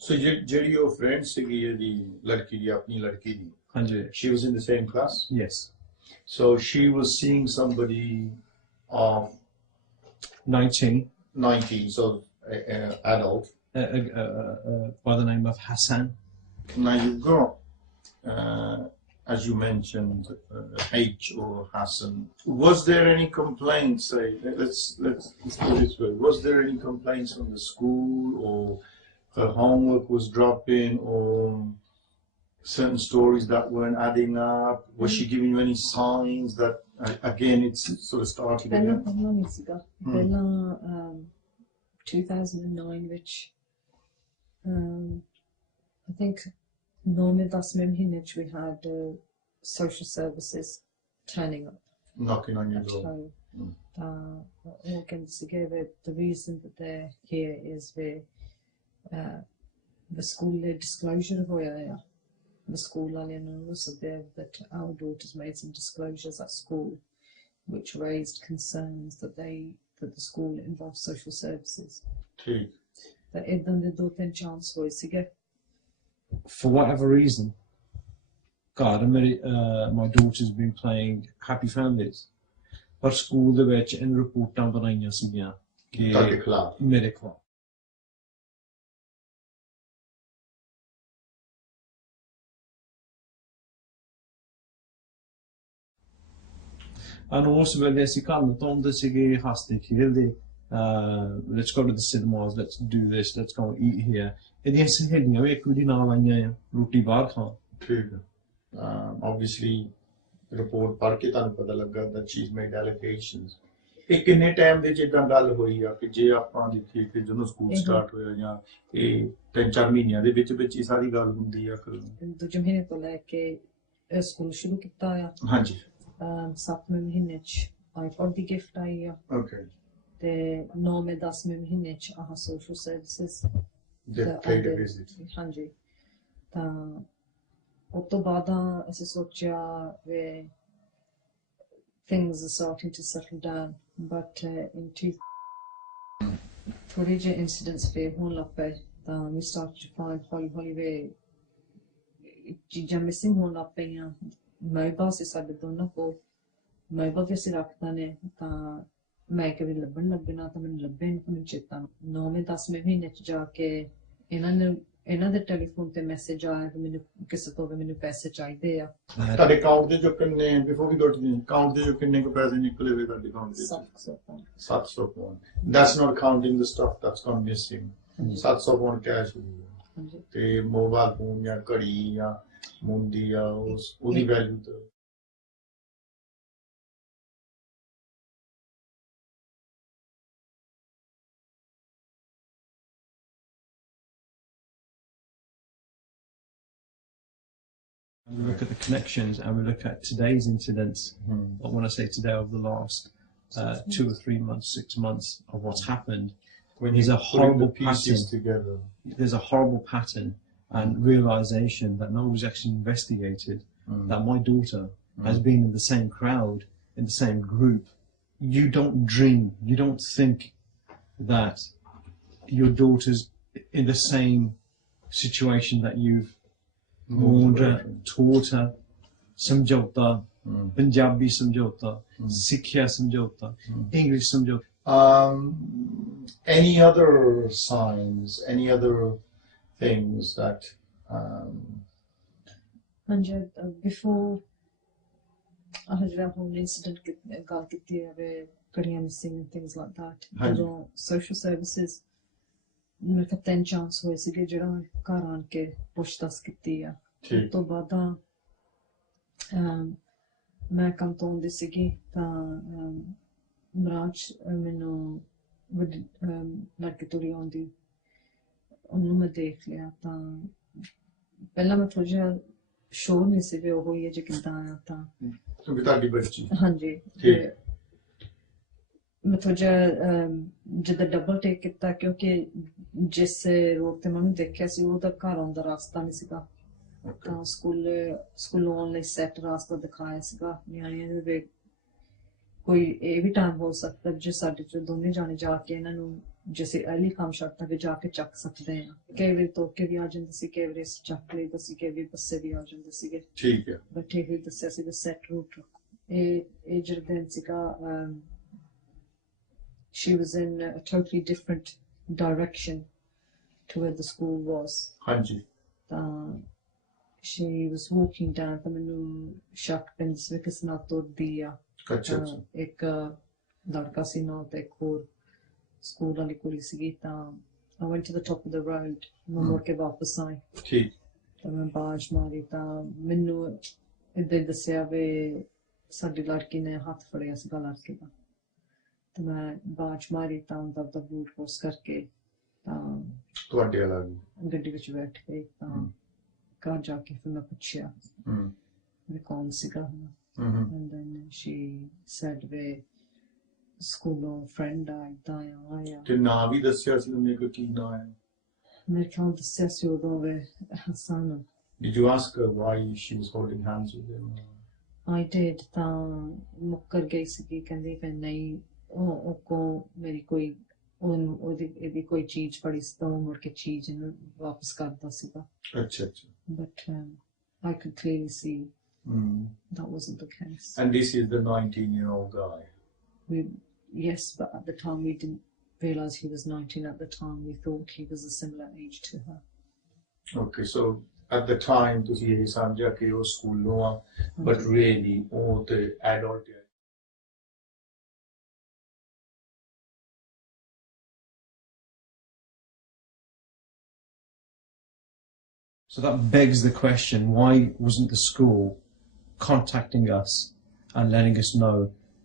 so ਜਿਹੜੀ ਉਹ ਫਰੈਂਡ ਸੀਗੀ ਇਹਦੀ ਲੜਕੀ ਦੀ ਆਪਣੀ ਲੜਕੀ ਦੀ ਹਾਂਜੀ she was in the same class yes so she was seeing somebody of 19 so adult by the name of Hassan now you've got as you mentioned H or Hassan was there any complaints let's put it this way was there any complaints from the school or her homework was dropping or certain stories that weren't adding up was she giving you any signs that again it's sort of started again ਪਹਿਲਾਂ 2009 which I think normally that's maybe we had social services turning up knocking on your door the reason that they're here is the school disclosure hoya the school that our daughters made some disclosures at school which raised concerns that the school involves social services that idan de do tin chance hoye sige for whatever reason God my daughter's been playing Happy Families ਪਰ school ਦੇ ਵਿੱਚ ਇਹਨਾਂ ਰਿਪੋਰਟਾਂ ਬਣਾਈਆਂ ਸੀਗੀਆਂ ਕਿ ਮੇਰੇ ਖਿਲਾਫ ਉਸ ਵੇਲੇ ਅਸੀਂ ਘਰ ਨੂੰ ਧੋਂਦੇ ਸੀਗੇ ਹੱਸਦੇ ਖੇਡਦੇ let's go to the cinemas let's do this let's go and eat here ਇਹਦੀਆਂ ਸਹੇਲੀਆਂ ਵੀ ਇੱਕ ਦੂਜੀ ਨਾਲ ਆਈਆਂ ਆ ਰੋਟੀ ਬਾਹਰ ਖਾਣ ਠੀਕ ਹੈ obviously ਰਿਪੋਰਟ ਪੜ੍ਹ ਕੇ ਤੁਹਾਨੂੰ ਪਤਾ ਲੱਗਾ that she's made allegations ਇਹ ਕਿੰਨੇ ਟਾਈਮ ਦੇ ਜਿੱਦਾਂ ਗੱਲ ਹੋਈ ਆ ਕਿ ਜੇ ਆਪਾਂ ਦੇਖੀਏ ਕਿ ਜਦੋਂ ਸਕੂਲ ਸਟਾਰਟ ਹੋਇਆ ਜਾਂ ਇਹ 3-4 ਮਹੀਨਿਆਂ ਦੇ ਵਿੱਚ ਹੀ ਸਾਰੀ ਗੱਲ ਹੁੰਦੀ ਆ ਫਿਰ ਦੂਜੇ ਮਹੀਨੇ ਤੋਂ ਲੈ ਕੇ ਸਕੂਲ ਸ਼ੁਰੂ ਕੀਤਾ ਆ ਹਾਂਜੀ 7ਵੇਂ ਮਹੀਨੇ ਚ ਆਈਪੋਡ ਦੀ ਗਿਫਟ ਆਈ ਆ ਓਕੇ ਤੇ 9ਵੇਂ 10ਵੇਂ ਮਹੀਨੇ ਚ ਆਹ ਸੋਸ਼ਲ ਸਰਵਿਸਿਜ਼ ਹਾਂਜੀ ਤਾਂ ਉਸ ਤੋਂ ਬਾਅਦ ਅਸੀਂ ਸੋਚਿਆ ਵੀ things are starting to settle down but in ਥੋੜੇ ਜਿਹੇ incidents ਫੇਰ ਹੋਣ ਲੱਗ ਪਏ ਤਾਂ we started to find ਹੌਲੀ ਵੀ ਚੀਜ਼ਾਂ ਮਿਸਿੰਗ ਹੋਣ ਲੱਗ ਪਈਆਂ ਮੋਬਾਈਲ ਸੀ ਸਾਡੇ ਦੋਨਾਂ ਕੋਲ ਮੋਬਾਈਲ ਵੀ ਅਸੀਂ ਰੱਖਦਾ ਨੇ ਤਾਂ ਮੈਂ ਕਿ ਵੀ ਲੱਭਣ ਲੱਗੇ ਨਾ ਤਾਂ ਮੈਨੂੰ ਲੱਭੇ ਨਹੀਂ, ਮੈਨੂੰ ਚੇਤਾ 9ਵੇਂ 10ਵੇਂ ਮਹੀਨੇ ਚ ਜਾ ਕੇ ਇਹਨਾਂ ਦੇ ਟੈਲੀਫੋਨ ਤੇ ਮੈਸੇਜ ਆਇਆ ਕਿ ਮੈਨੂੰ ਕਿਸੇ ਤੋਂ ਵੀ ਮੈਨੂੰ ਪੈਸੇ ਚਾਹੀਦੇ ਆ। ਤੁਹਾਡੇ ਅਕਾਊਂਟ ਦੇ ਜੋ ਕਿੰਨੇ before we go to account ਦੇ ਜੋ ਕਿੰਨੇ ਕੁ ਪੈਸੇ ਨਿਕਲੇ ਹੋਏ ਤੁਹਾਡੇ ਅਕਾਊਂਟ ਦੇ 700 pound. That's not counting the stuff that's gone missing. 700 pound cash ਹੋਈ ਤੇ ਮੋਬਾਈਲ ਫੋਨ ਜਾਂ ਘੜੀ ਜਾਂ ਮੁੰਦੀ ਜਾਂ ਉਹਦੀ ਵੈਲਿਊ ਤੇ We look at the connections and we look at today's incidents. But when I say today, over the last 2 or 3 months, 6 months of what's happened, there's a horrible pattern. Together. There's a horrible pattern and realization that nobody's actually investigated that my daughter has been in the same crowd, in the same group. You don't dream, you don't think that your daughter's in the same situation that you've warned her, taught her, samjhauta, Punjabi samjhauta, Sikhya samjhauta, English samjhauta. Any other signs, any other things that before incident gal kiti hai kadiyan missing and things like that, social services ਮੇਰੇ ਕੋਲ 3 chance ਹੋਏ ਸੀਗੇ ਜਿਹੜਾ ਘਰ ਆਣ ਕੇ ਪੁੱਛਤਾਛ ਕੀਤੀ ਆ। ਉਸ ਤੋਂ ਬਾਅਦ ਮੈਂ ਕੰਮ ਤੋਂ ਆਉਂਦੀ ਸੀਗੀ ਤਾਂ ਮਰਾਜ ਮੈਨੂੰ ਲੜਕੀ ਤੁਰੀ ਆਉਂਦੀ, ਉਹਨੂੰ ਮੈਂ ਦੇਖ ਲਿਆ ਤਾਂ ਪਹਿਲਾਂ ਮੈਂ ਥੋੜਾ ਜਿਹਾ ਸ਼ੋਰ ਨਹੀਂ ਸੀ ਵੀ ਉਹ ਹੀ ਹੈ ਜੇ ਕਿੱਦਾਂ ਆ ਤਾਂ ਕਿਉਂਕਿ ਤੁਹਾਡੀ ਬੱਚੀ ਹਾਂਜੀ ਮੈਂ ਥੋੜਾ ਜਿਹਾ ਜਿੱਦਾਂ ਡਬਲ ਟੇਕ ਕੀਤਾ ਕਿਉਂਕਿ ਜਿਸ ਰੋਡ ਤੇ ਮੈਨੂੰ ਦੇਖਿਆ ਸੀ ਉਹਦਾ ਘਰ ਆਉਣ ਦਾ ਰਸਤਾ ਨਹੀਂ ਸੀਗਾ ਤਾਂ ਸਕੂਲੋਂ ਆਉਣ ਲਈ ਸੈੱਟ ਰਸਤਾ ਦਿਖਾਇਆ ਸੀਗਾ ਨਿਆਣਿਆਂ ਦੇ। ਕੋਈ ਇਹ ਵੀ ਟਾਈਮ ਹੋ ਸਕਦਾ ਜੇ ਸਾਡੇ ਚ ਦੋਨੇ ਜਾਣੇ ਜਾ ਕੇ ਇਹਨਾਂ ਨੂੰ ਜਿਸੇ ਅਰਲੀ ਕੰਮ ਸ਼ਰਤਾਂ ਵੀ ਜਾ ਕੇ ਚੱਕ ਸਕਦੇ ਆ। ਕਈ ਵਾਰੀ ਤੋਂ ਕੇ ਵੀ ਆ ਜਾਂਦੇ ਸੀ, ਕਈ ਵਾਰੀ ਚੱਕ ਲਈ ਤਾਂ ਸੀ, ਕਈ ਵਾਰੀ ਬੱਸੇ ਵੀ ਆ ਜਾਂਦੇ ਸੀਗੇ। ਠੀਕ ਹੈ ਬਟ ਇਹ ਦੱਸਿਆ ਸੀਗਾ ਸੈੱਟ ਰੂਟ। ਇਹ ਜਿਹੜਾ ਦਿਨ ਸੀਗਾ she was in a totally different direction to where the school was. Hanji. She was walking down the menu shak pins because not to the ek ladka si na te khor school wali kuri sigi ta I went to the top of the road mor ke wapas aaye theek ta main baaj mari ta menu idde dasya ve sadi ladki ne hath fadiya siga ladke da तो मैं बाज मारी ਤਾਂ ਦਾ boot ਪੋਸ ਕਰਕੇ ਤਾਂ ਤੁਹਾਡੇ ਵਾਲਾ ਗੱਡੀ ਵਿੱਚ ਬੈਠ ਗਈ ਤਾਂ ਘਰ ਜਾ ਕੇ ਫਿਰ ਮੈਂ ਪੁੱਛਿਆ ਵੀ ਕੌਣ ਸੀਗਾ and then she said we ਸਕੂਲੋਂ ਫਰੈਂਡ ਆਇਆ ਤੇ ਨਾਂ ਵੀ ਦੱਸਿਆ ਸੀ ਉਹਨੇ ਕਿ ਕੀ ਨਾਂ ਹੈ? ਮੇਰੇ ਖਿਆਲ ਦੱਸਿਆ ਸੀ ਉਦੋਂ ਵੇ Hasan. Did you ask her why she was holding hands with him? I did ਤਾਂ ਮੁੱਕਰ ਗਈ ਸੀ ਕਹਿੰਦੀ ਫਿਰ ਨਹੀਂ ਉਹ ਮੇਰੀ ਕੋਈ ਉਹਦੀ ਕੋਈ ਚੀਜ਼ ਫੜੀ ਸੀ ਤਾਂ ਉਹ ਮੁੜ ਕੇ ਚੀਜ਼ ਇਹਨੂੰ ਵਾਪਸ ਕਰਦਾ ਸੀਗਾ। ਅੱਛਾ but I could clearly see that wasn't the case. And this is the 19-year-old guy? Yes, but at the time we didn't realize he was 19 at the time. We thought he was a similar age to her. Okay, so at the time ਤੁਸੀਂ ਇਹ ਸਮਝਿਆ ਕਿ ਉਹ ਸਕੂਲੋਂ ਆ but really ਉਹ ਤੇ adult ਹੈ। So that begs the question, why wasn't the school contacting us and letting us know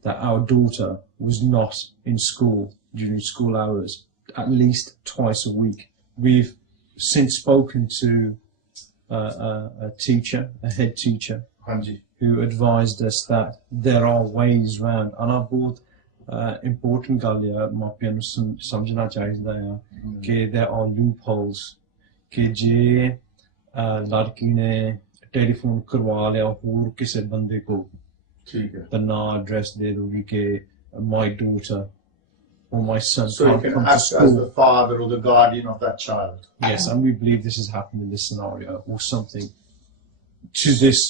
that our daughter was not in school during school hours at least twice a week? We've since spoken to a teacher, a head teacher, who advised us that there are ways around. And I bought important galya mapian samjhna chahida hai ke there are loopholes ke je ਲੜਕੀ ਨੇ telephone ਕਰਵਾ ਲਿਆ ਹੋਰ ਕਿਸੇ ਬੰਦੇ ਕੋ ਠੀਕ ਹੈ ਤਾਂ ਨਾ ਐਡਰੈਸ ਦੇ ਦੂਗੀ ਕਿ my daughter or my son so you can act as the father or the guardian of that child. Yes, and we believe this has happened in this scenario or something to this.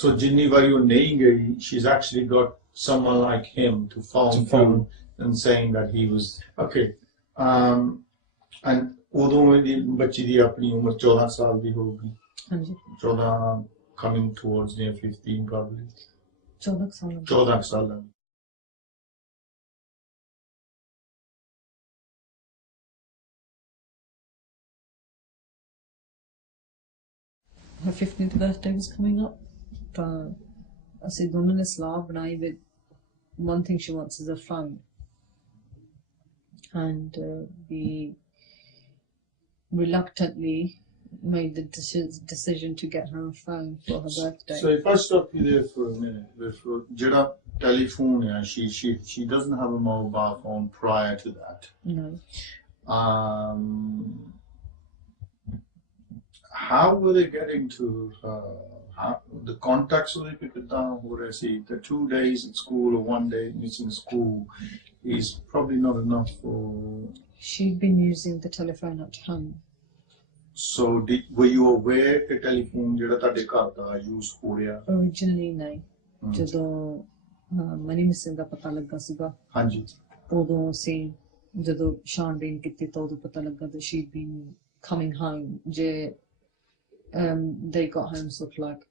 So ਜਿੰਨੀ ਵਾਰੀ ਉਹ ਨਹੀਂ ਗਈ she's actually got someone like him to phone and saying that he was okay. And ਉਦੋਂ ਦੀ ਬੱਚੀ ਦੀ ਆਪਣੀ ਉਮਰ 14 ਸਾਲ ਦੀ ਹੋਊਗੀ। ਹਾਂਜੀ 14 coming towards near 15 probably 14 ਸਾਲ 14 ਸਾਲਾਂ ਦੀ। her 15th birthday was coming up, but I said ਦੋਨਾਂ ਨੇ ਸਲਾਹ ਬਣਾਈ that one thing she wants is a phone, and we reluctantly made the decision to get her a phone for her birthday. So if I stop you there for a minute, jada telephone, she doesn't have a mobile phone prior to that. No. How were they getting to the contacts were they picked down? What I see, the 2 days at school or 1 day missing school is probably not enough for. She'd been using the telephone at home. So were you aware that telephone jada tade ghar da use ho reha? Originally nahi. ਜਦੋਂ money missing ਦਾ ਪਤਾ ਲੱਗਾ ਸੀਗਾ ਹਾਂਜੀ ਉਦੋਂ ਅਸੀਂ ਜਦੋਂ ਛਾਣਬੀਨ ਕੀਤੀ ਤਾਂ ਉਦੋਂ ਪਤਾ ਲੱਗਾ that she'd been coming home ਜੇ they got home sort of like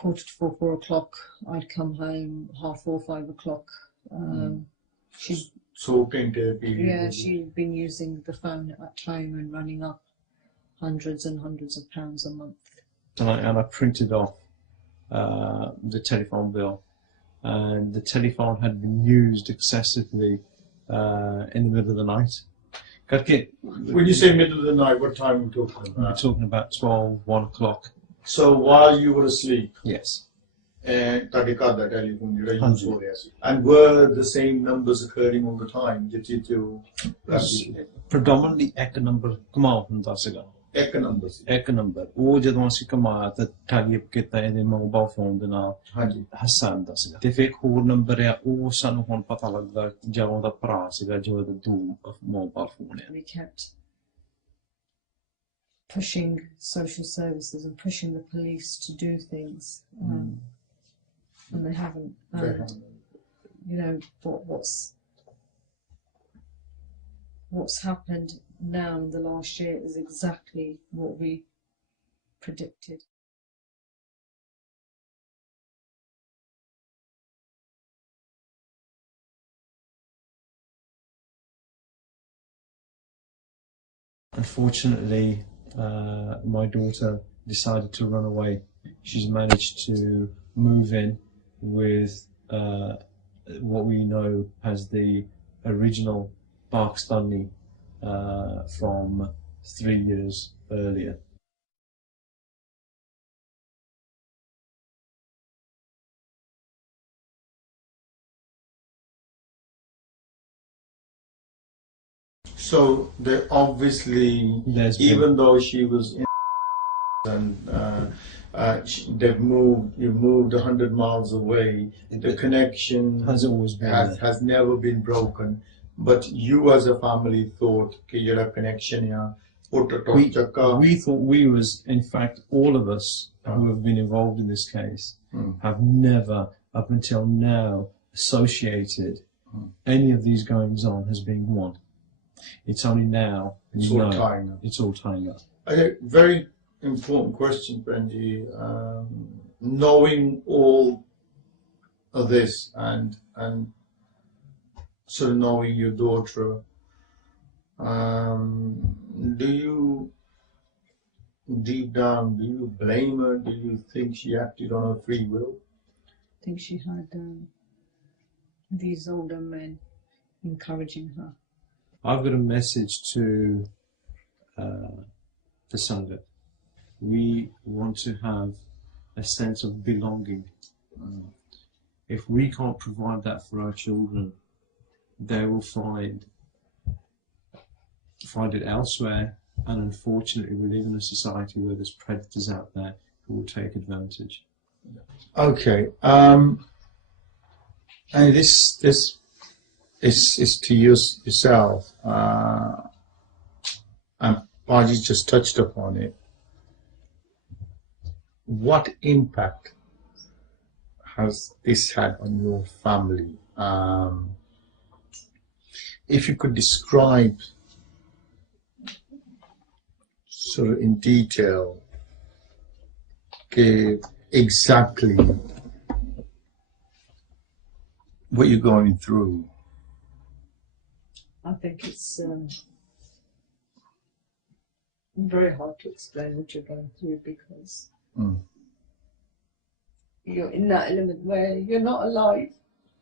3:45, 4 o'clock. I'd come home 4:30, 5 o'clock. So period. Yeah, she'd been using the phone at home and running up hundreds and hundreds of pounds a month. And I printed off the telephone bill, and the telephone had been used excessively in the middle of the night. When you say middle of the night, what time are we talking about? We're talking about 12, 1 o'clock. So while you were asleep, Yes. and tade ghar da telephone jada use ho reha si, and were the same numbers occurring all the time? Predominantly ਇੱਕ number ਕਮਾਉ ਹੁੰਦਾ ਸੀਗਾ। ਇੱਕ number ਸੀ। ਇੱਕ number ਉਹ ਜਦੋਂ ਅਸੀਂ ਕਮਾਇਆ ਤਾਂ ਟਾਈਪ ਕੀਤਾ ਇਹਦੇ ਮੋਬਾਈਲ ਫੋਨ ਦੇ ਨਾਲ। ਹਾਂਜੀ ਹਸਨ ਦਾ ਸੀਗਾ ਤੇ ਫਿਰ ਇੱਕ ਹੋਰ ਨੰਬਰ ਆ ਉਹ ਸਾਨੂੰ ਹੁਣ ਪਤਾ ਲੱਗਦਾ ਜਦੋਂ ਉਹਦਾ ਭਰਾ ਸੀਗਾ ਜੋ ਉਹਦਾ ਦੋ ਮੋਬਾਈਲ ਫੋਨ ਆ। We kept pushing social services and pushing the police to do things, and they haven't. And you know what's happened now in the last year is exactly what we predicted. Unfortunately, my daughter decided to run away. She's managed to move in with what we know as the original Pakistani from 3 years earlier. So they obviously, even though she was in and they've moved, you moved 100 miles away, the connection has always been has never been broken. But you as a family thought कि ये connection या we thought we was, in fact, all of us who have been involved in this case have never, up until now, associated any of these goings on as being one. It's only now it's all tying up. It's all tying up. Okay, very important question, Benji. Knowing all of this and sort of knowing your daughter, do you deep down, do you blame her? Do you think she acted on her free will? I think she had these older men encouraging her. I've got a message to the Sangha. We want to have a sense of belonging. If we can't provide that for our children, they will find it elsewhere, and unfortunately we live in a society where there's predators out there who will take advantage. Okay, and this is to yourself, and Paji just touched upon it. What impact has this had on your family? if you could describe sort of in detail exactly what you're going through. I think it's very hard to explain what you're going through because you're in that element where you're not alive,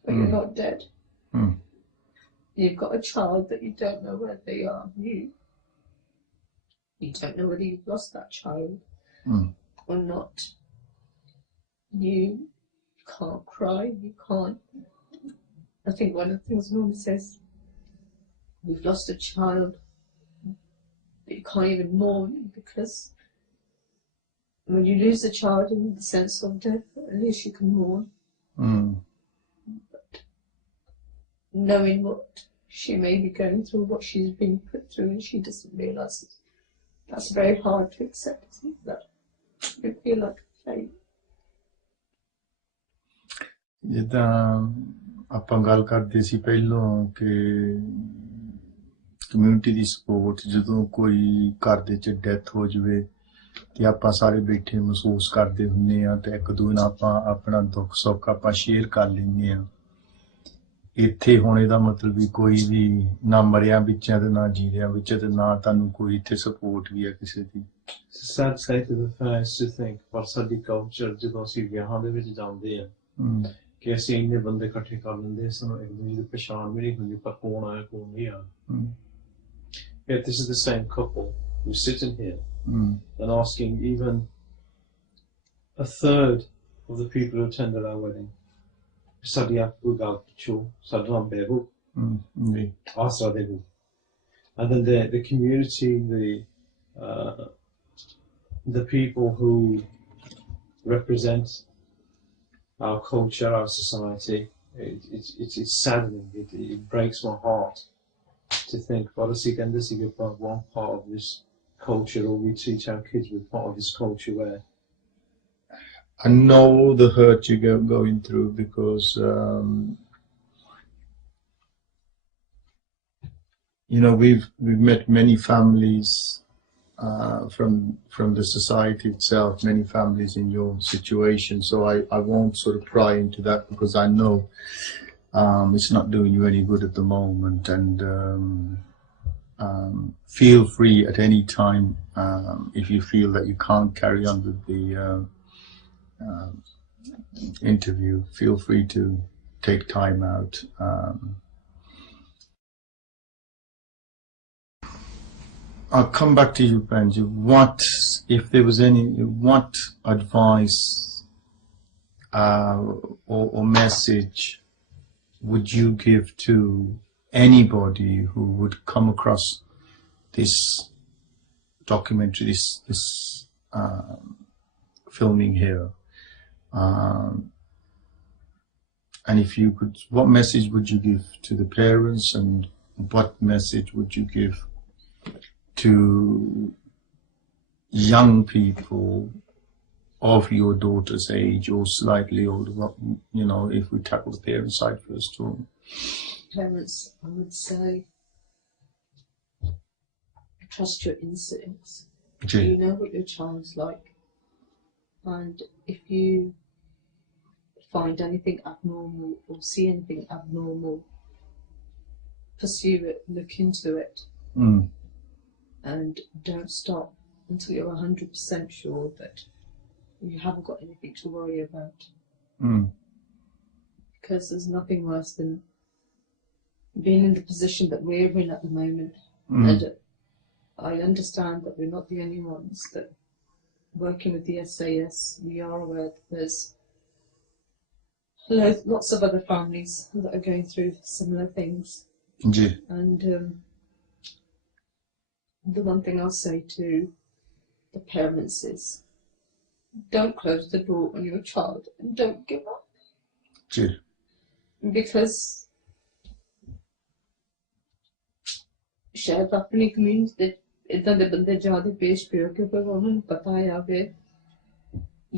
but you're not dead. You've got a child that you don't know where they are. You don't know whether you've lost that child or not. You can't cry, you can't. I think one of the things Mum says, we've lost a child, but you can't even mourn, because when you lose a child in the sense of death, at least you can mourn. But knowing what she may be going through, what she's been put through, and she doesn't realise it, that's very hard to accept, isn't it? That you feel like a failure. ਜਿੱਦਾਂ ਆਪਾਂ ਗੱਲ ਕਰਦੇ ਸੀ ਪਹਿਲਾਂ ਕਿ community ਦੀ support, ਜਦੋਂ ਕੋਈ ਘਰ ਦੇ ਚ ਡੈਥ ਹੋ ਜਾਵੇ ਤੇ ਆਪਾਂ ਸਾਰੇ ਬੈਠੇ ਮਹਿਸੂਸ ਕਰਦੇ ਹੁੰਦੇ ਆ ਤੇ ਇੱਕ ਦੂਜੇ ਨਾਲ ਆਪਾਂ ਆਪਣਾ ਦੁੱਖ ਸੁੱਖ ਆਪਾਂ ਸ਼ੇਅਰ ਕਰ ਲੈਂਦੇ ਆ। ਇੱਥੇ ਹੁਣ ਇਹਦਾ ਮਤਲਬ ਵੀ ਕੋਈ ਵੀ ਨਾ ਮਰਿਆ ਵਿੱਚ ਤੇ ਨਾ ਜੀਰਿਆਂ ਵਿੱਚ ਤੇ ਨਾ ਤੁਹਾਨੂੰ ਕੋਈ ਇੱਥੇ ਸਪੋਰਟ ਵੀ ਹੈ ਕਿਸੇ ਦੀ। Sad state of affairs to think, ਪਰ ਸਾਡੀ ਕਲਚਰ ਜਦੋਂ ਅਸੀਂ ਵਿਆਹਾਂ ਦੇ ਵਿੱਚ ਜਾਂਦੇ ਆ ਕਿ ਅਸੀਂ ਇੰਨੇ ਬੰਦੇ ਇਕੱਠੇ ਕਰ ਲੈਂਦੇ, ਸਾਨੂੰ ਇੱਕ ਦੂਜੇ ਦੀ ਪਛਾਣ ਵੀ ਨਹੀਂ ਹੁੰਦੀ, ਪਰ ਕੌਣ ਆਇਆ ਕੌਣ ਨਹੀਂ ਆਇਆ। Yet this is the same couple who's sitting here and asking even a third of the people who attended our wedding, ਸਾਡੀ ਆਪੂ ਗੱਲ ਪੁੱਛੋ, ਸਾਡਾ ਬੇਬੂ ਆਸਰਾ Debu. And then the community, the people who represent our culture, our society, it's saddening. It breaks my heart to think, what is he going to see about one part of this culture, or we teach our kids with part of this culture where. I know the hurt you're going through because, we've met many families from the society itself, many families in your situation. So I won't sort of pry into that because I know it's not doing you any good at the moment. And feel free at any time if you feel that you can't carry on with the interview, feel free to take time out. I'll come back to you, Benji. If there was what advice or message would you give to anybody who would come across this documentary, this filming here? And if you could, what message would you give to the parents, and what message would you give to young people of your daughter's age or slightly older, if we tackle the parent side first? Parents, I would say, trust your instincts. You know what your child's like, and if you find anything abnormal or see anything abnormal, pursue it, look into it. And don't stop until you're 100% sure that you haven't got anything to worry about. Because there's nothing worse than being in the position that we're in at the moment. And I understand that we're not the only ones that working with the SAS. We are aware that there's lots of other families that are going through similar things. And the one thing I'll say to the parents is, don't close the door on your child and don't give up. Because शायद अपनी community ਦੇ ਇਦਾਂ ਦੇ ਬੰਦੇ ਜ਼ਿਆਦਾ ਪੇਸ਼ ਪਿਓ ਕਿਉਂਕਿ ਉਹਨਾਂ ਨੂੰ ਪਤਾ ਆ ਕਿ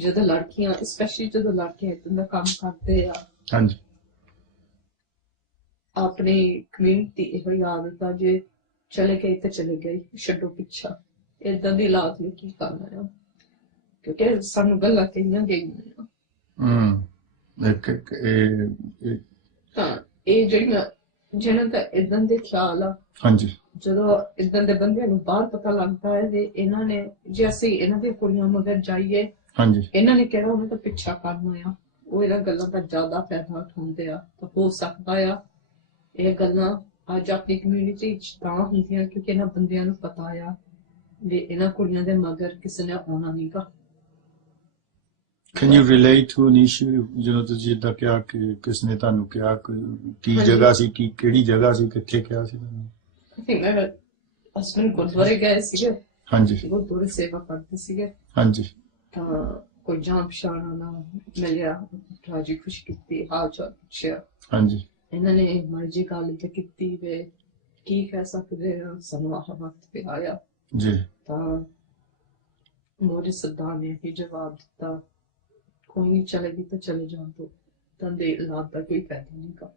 ਜਦੋਂ ਲੜਕੀਆਂ ਸਪੈਸ਼ਲੀ ਜਦੋਂ ਲੜਕੀਆਂ ਇਦਾਂ ਦਾ ਕੰਮ ਕਰਦੇ ਆ, अपनी कम्युनिटी ਇਹੋ ਆਦਤ ਆ ਜੇ ਚਲੇ ਗਏ ਤੇ ਚਲੇ ਗਏ ਛੱਡੋ ਪਿੱਛਾ ਇਦਾਂ ਦੀ ਹਾਲਾਤ ਨੂੰ ਕੀ ਕਰਨਾ ਆ ਕਿਉਂਕਿ ਸਾਨੂੰ ਗੱਲਾਂ ਕਹੀਆਂ ਗਈਆਂ ਤਾਂ ਇਹ ਜਿਹੜੀਆਂ ਜਿਹਨਾਂ ਦਾ ਇਦਾਂ ਦੇ ਖਿਆਲ ਆ ਹਾਂਜੀ ਜਦੋਂ ਇਦਾਂ ਦੇ ਬੰਦਿਆਂ ਨੂੰ ਬਾਹਰ ਪਤਾ ਲੱਗਦਾ ਹੈ ਤੇ ਇਹਨਾਂ ਨੇ ਜੇ ਅਸੀਂ ਇਹਨਾਂ ਦੀਆਂ ਕੁੜੀਆਂ ਮਗਰ ਜਾਈਏ ਹਾਂਜੀ ਇਹਨਾਂ ਨੇ ਕਿਹੜਾ ਉਹਨਾਂ ਦਾ ਪਿੱਛਾ ਕਰਨਾ ਆ ਉਹ ਇਹਨਾਂ ਗੱਲਾਂ ਦਾ ਜ਼ਿਆਦਾ ਫਾਇਦਾ ਉਠਾਉਂਦੇ ਆ ਤਾਂ ਹੋ ਸਕਦਾ ਆ ਇਹ ਗੱਲਾਂ ਅੱਜ ਆਪਣੀ ਕਮਿਊਨਿਟੀ ਚ ਤਾਂ ਹੁੰਦੀਆਂ ਕਿਉਂਕਿ ਇਹਨਾਂ ਬੰਦਿਆਂ ਨੂੰ ਪਤਾ ਆ ਵੀ ਇਹਨਾਂ ਕੁੜੀਆਂ ਦੇ ਮਗਰ ਕਿਸੇ ਨੇ ਆਉਣਾ ਨਹੀਂਗਾ Can you relate to an issue ਜਦੋਂ ਤੁਸੀਂ ਜਿੱਦਾਂ ਕਿਹਾ ਕਿ ਕਿਸ ਨੇ ਤੁਹਾਨੂੰ ਕਿਹਾ ਕੀ ਜਗ੍ਹਾ ਸੀ ਕੀ ਕਿਹੜੀ ਜਗ੍ਹਾ ਸੀ ਕਿੱਥੇ ਕਿਹਾ ਸੀ ਤੁਹਾਨੂੰ I think my husband ਗੁਰਦੁਆਰੇ ਗਏ ਸੀਗੇ ਹਾਂਜੀ ਗੁਰਦੁਆਰੇ ਸੇਵਾ ਕਰਦੇ ਸੀਗੇ ਹਾਂਜੀ ਤਾਂ ਕੋਈ ਜਾਣ ਪਛਾਣ ਨਾ ਮਿਲਿਆ ਰਾਜੀ ਖੁਸ਼ ਕੀਤੀ ਹਾਲ ਚਾਲ ਪੁੱਛਿਆ ਹਾਂਜੀ ਇਹਨਾਂ ਨੇ ਮਰਜੀ ਗੱਲ ਤੇ ਕੀਤੀ ਵੇ ਕੀ ਕਹਿ ਸਕਦੇ ਆ ਸਾਨੂੰ ਆਹ ਵਕਤ ਤੇ ਆਇਆ ਜੀ ਤਾਂ ਮੋਦੀ ਸਰਦਾਰ ਨੇ ਹੀ ਜਵਾਬ ਦਿੱਤਾ ਕੋਈ ਨਹੀਂ ਚਲੇਗੀ ਤਾਂ ਚਲੇ ਜਾਣ ਤੋਂ ਤਾਂ ਦੇ ਲਾਭ ਦਾ ਕੋਈ ਫਾਇਦਾ ਨਹੀਂ ਕਾ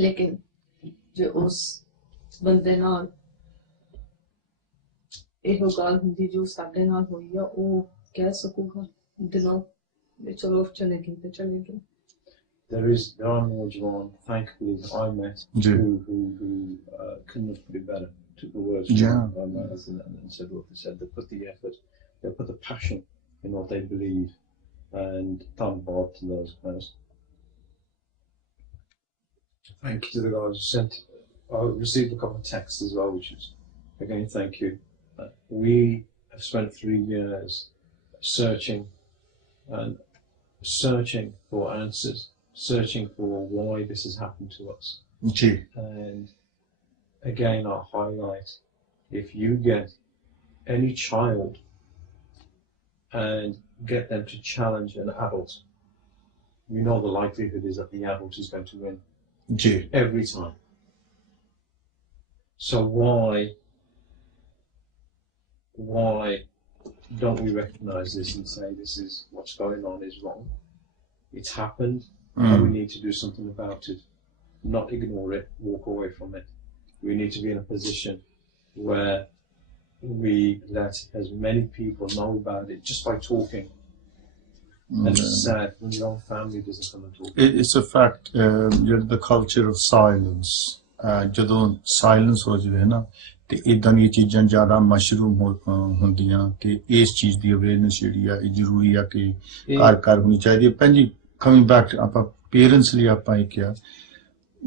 ਲੇਕਿਨ ਜੋ ਉਸ ਬੰਦੇ ਨਾਲ ਇਹੋ ਗੱਲ ਹੁੰਦੀ ਜੋ ਸਾਡੇ ਨਾਲ ਹੋਈ ਆ ਉਹ ਕਹਿ ਸਕੂਗਾ ਦਿਨੋਂ ਵੀ ਚਲੋ ਚਲੇ ਗਏ ਤੇ ਚਲੇ ਗਏ There are more Jawan, thankfully, that I met who couldn't have put it better. Took the words from my mouth and said what they said. They put the effort, they put the passion in what they believe, and thank God to those guys. Thank you to the guys who sent. I received a couple of texts as well, which is again thank you. We have spent 3 years searching for answers. Searching for why this has happened to us. And again, I'll highlight, if you get any child and get them to challenge an adult, you know the likelihood is that the adult is going to win. Every time. So why don't we recognize this and say this is what's going on is wrong? It's happened. And we need to do something about it, not ignore it, walk away from it. We need to be in a position where we let as many people know about it just by talking. And it's sad when your own family doesn't come and talk. It's a fact, the culture of silence. ਜਦੋਂ silence ਹੋ ਜਾਵੇ ਨਾ ਤੇ ਇਦਾਂ ਦੀਆਂ ਚੀਜ਼ਾਂ ਜ਼ਿਆਦਾ mushroom ਹੁੰਦੀਆਂ ਕਿ ਇਸ ਚੀਜ਼ ਦੀ ਅਵੇਅਰਨੈਸ ਜਿਹੜੀ ਆ ਇਹ ਜ਼ਰੂਰੀ ਆ ਕਿ ਘਰ ਘਰ ਹੋਣੀ ਚਾਹੀਦੀ ਹੈ ਭੈਣ coming back to our parents li apa kya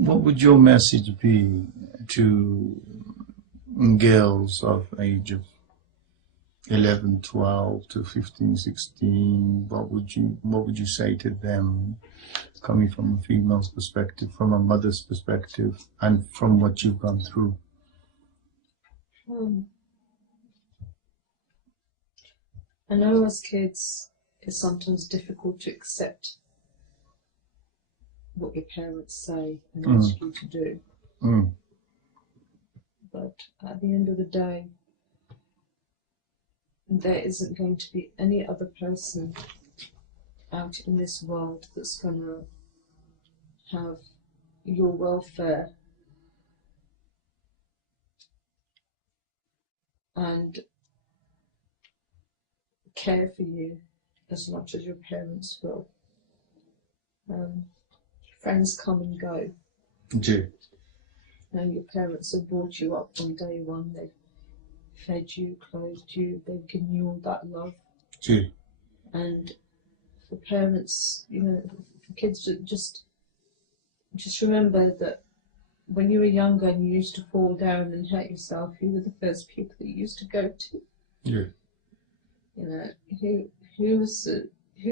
what would your message be to girls of age of 11 12 to 15 16 what would you say to them coming from a female's perspective from a mother's perspective and from what you've gone through I know as kids it's sometimes difficult to accept what your parents say and ask you to do. But at the end of the day, there isn't going to be any other person out in this world that's going to have your welfare and care for you as much as your parents will. Friends come and go. And your parents have brought you up from day one. They've fed you, clothed you, they've given you all that love. And for parents, you know, for kids to just remember that when you were younger and you used to fall down and hurt yourself, who were the first people that you used to go to? You know, who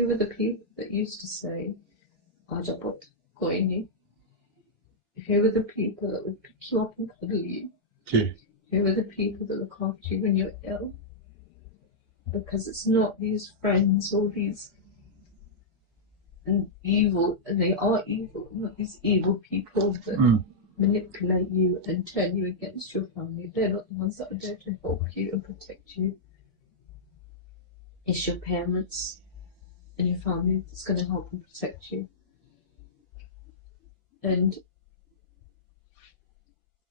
were the people that used to say, "Aja put." Who were the people that would pick you up and cuddle you? Who were the people that look after you when you're ill? Because it's not these friends or these evil, and they are evil, not these evil people that manipulate you and turn you against your family. They're not the ones that are there to help you and protect you. It's your parents and your family that's going to help and protect you. And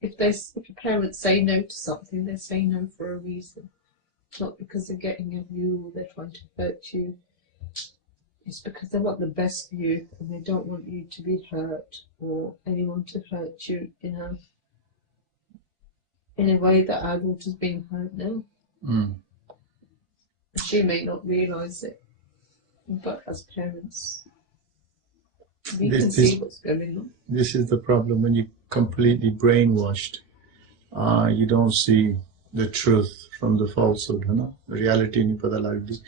if a parent say no to something, they say no for a reason, not because they're getting at you or they're trying to hurt you. It's because they want the best for you and they don't want you to be hurt or anyone to hurt you in a way that our daughter's being hurt now. She may not realise it, but as parents, we can see what's going on. This is the problem when you're completely brainwashed. You don't see the truth from the falsehood, reality नहीं पता लगती.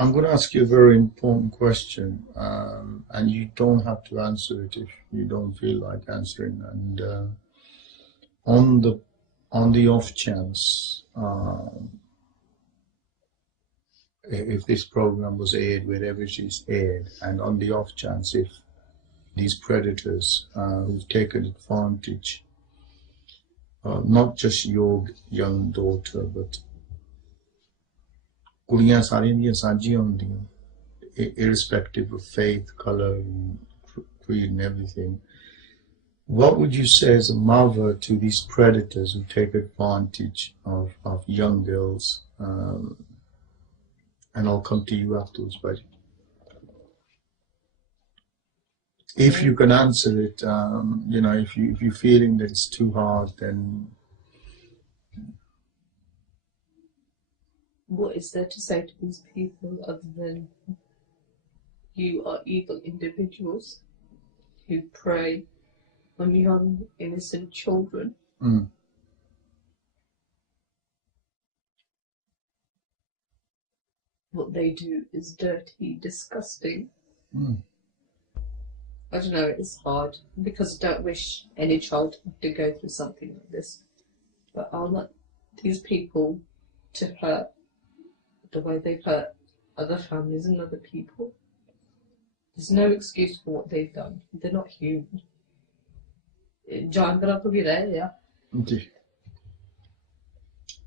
I'm going to ask you a very important question, and you don't have to answer it if you don't feel like answering. And on the off chance, if this program was aired wherever it is aired, and on the off chance if these predators who've taken advantage, not just your young daughter, but कुड़ियां सारी दियां सांझियां होंदियां, irrespective of faith, color, creed and everything. What would you say as a mother to these predators who take advantage of young girls? And I'll come to you afterwards, but if you can answer it, if you're feeling that it's too hard, then what is there to say to these people other than you are evil individuals who prey on young, innocent children? What they do is dirty, disgusting. I don't know, it's hard because I don't wish any child to go through something like this. But I want these people to hurt the way they've hurt other families and other people. There's no excuse for what they've done. They're not human. जानवरों को भी रहे या?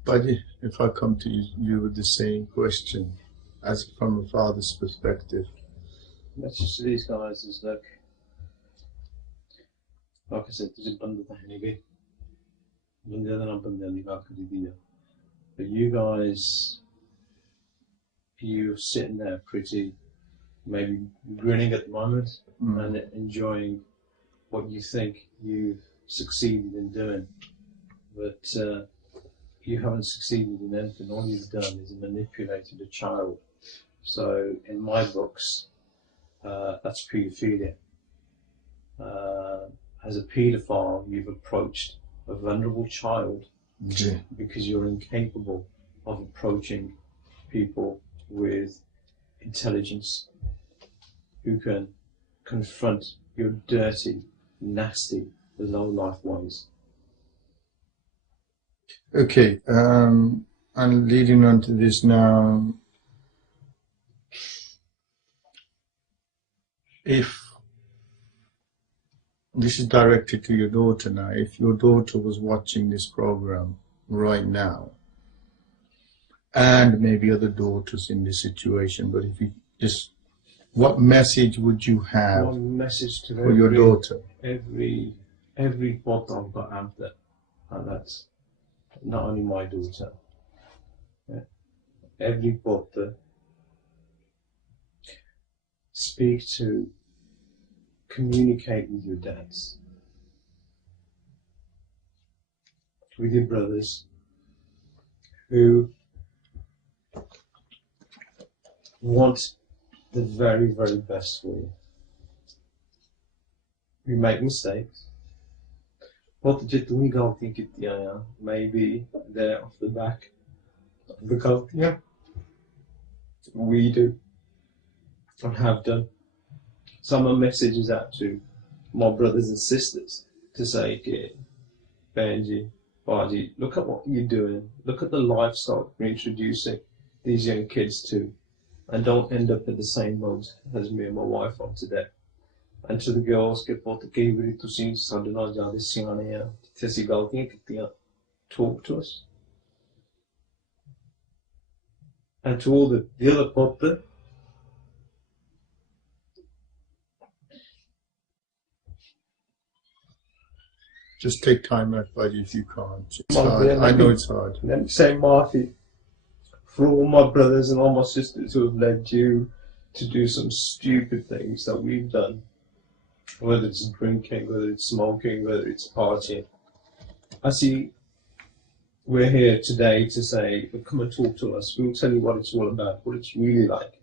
But if I come to you with the same question, as from a father's perspective. Message to these guys is, look, like I said, there's a bundle of honey. But you guys, you're sitting there pretty, maybe grinning at the moment and enjoying what you think you've succeeded in doing. But you haven't succeeded in anything. All you've done is manipulated a child. So in my books, that's paedophilia. As a paedophile, you've approached a vulnerable child because you're incapable of approaching people with intelligence who can confront your dirty, nasty, low-life ways. Okay, I'm leading on to this now. If this is directed to your daughter now, if your daughter was watching this program right now, and maybe other daughters in this situation, but if you just, what message would you have One message to for your daughter? Every bot I've got out there, and that's not only my daughter. Yeah. Every bot, speak to, communicate with your dads, with your brothers, who want the very, very best for you. We make mistakes. Maybe they're off the back of the cult. Yeah. We do and have done. Some of messages out to my brothers and sisters to say, Benji, Baji, look at what you're doing. Look at the lifestyle you're introducing these young kids to, and don't end up in the same mode as me and my wife are today. And to the girls, talk to us. And to all the other pot, Just take time out, buddy, if you can't. It's Well, hard. yeah, I know maybe- it's hard. Let me say Marty, for all my brothers and all my sisters who have led you to do some stupid things that we've done, whether it's drinking, whether it's smoking, whether it's partying. I see we're here today to say, come and talk to us. We'll tell you what it's all about, what it's really like,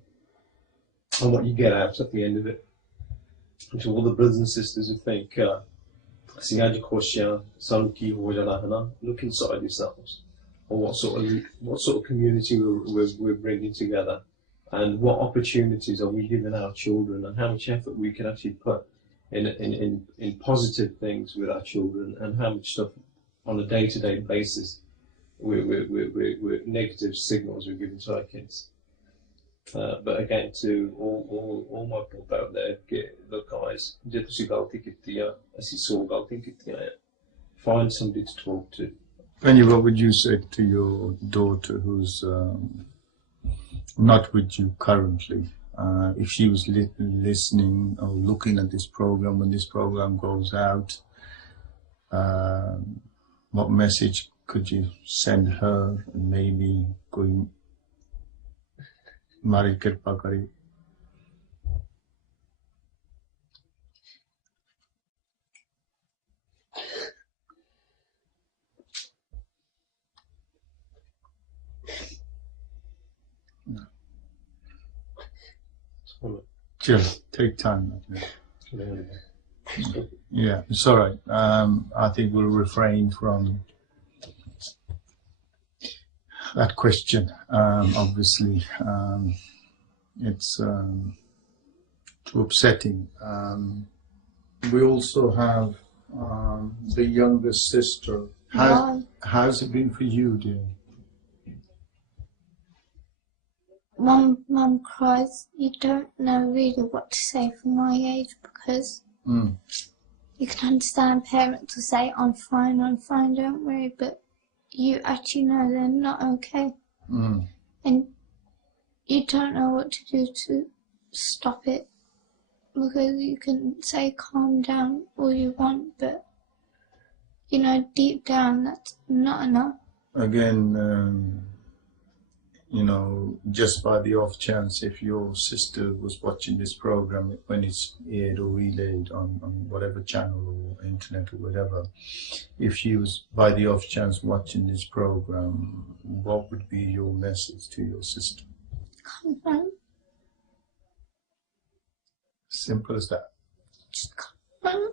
and what you get out at the end of it. And to all the brothers and sisters who think, look inside yourselves, or what sort of community we're bringing together, and what opportunities are we giving our children, and how much effort we can actually put in positive things with our children, and how much stuff on a day-to-day basis we're negative signals we're giving to our kids. But again, to all my people out there, look guys, find somebody to talk to. Penny, what would you say to your daughter who's not with you currently? If she was listening or looking at this program when this program goes out, what message could you send her? And maybe going Mari Kirpa Kari. Chill, take time. Yeah, it's all right. I think we'll refrain from that question. Obviously, it's too upsetting. We also have the youngest sister. How's it been for you, dear? Mum cries. You don't know really what to say for my age, because you can understand parents will say, I'm fine, don't worry, but you actually know they're not okay. And you don't know what to do to stop it, because you can say calm down all you want, but you know deep down that's not enough. Again, you know, just by the off chance, if your sister was watching this program when it's aired or relayed on whatever channel or internet or whatever, if she was by the off chance watching this program, what would be your message to your sister? Calm down. Simple as that. Just calm down.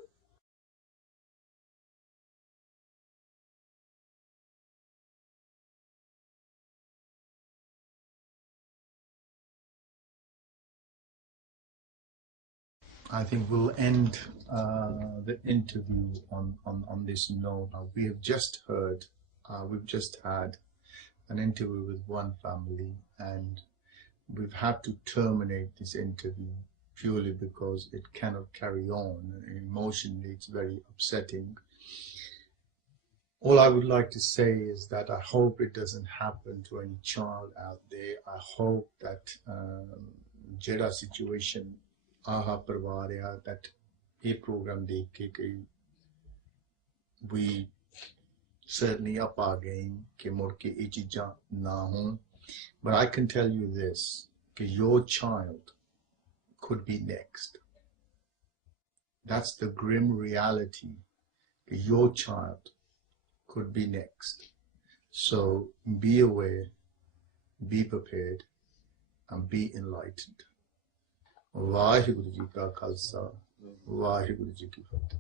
I think we'll end the interview on this note. We've just had an interview with one family, and we've had to terminate this interview purely because it cannot carry on. Emotionally, it's very upsetting. All I would like to say is that I hope it doesn't happen to any child out there. I hope that Jada situation that a program we certainly up our game but I can tell you this, your child could be next. That's the grim reality. Your child could be next. So be aware, be prepared, and be enlightened. Waheguru ji ਕਾ ਖਾਲਸਾ ਵਾਹਿਗੁਰੂ ਜੀ ਕੀ ਫਤਿਹ।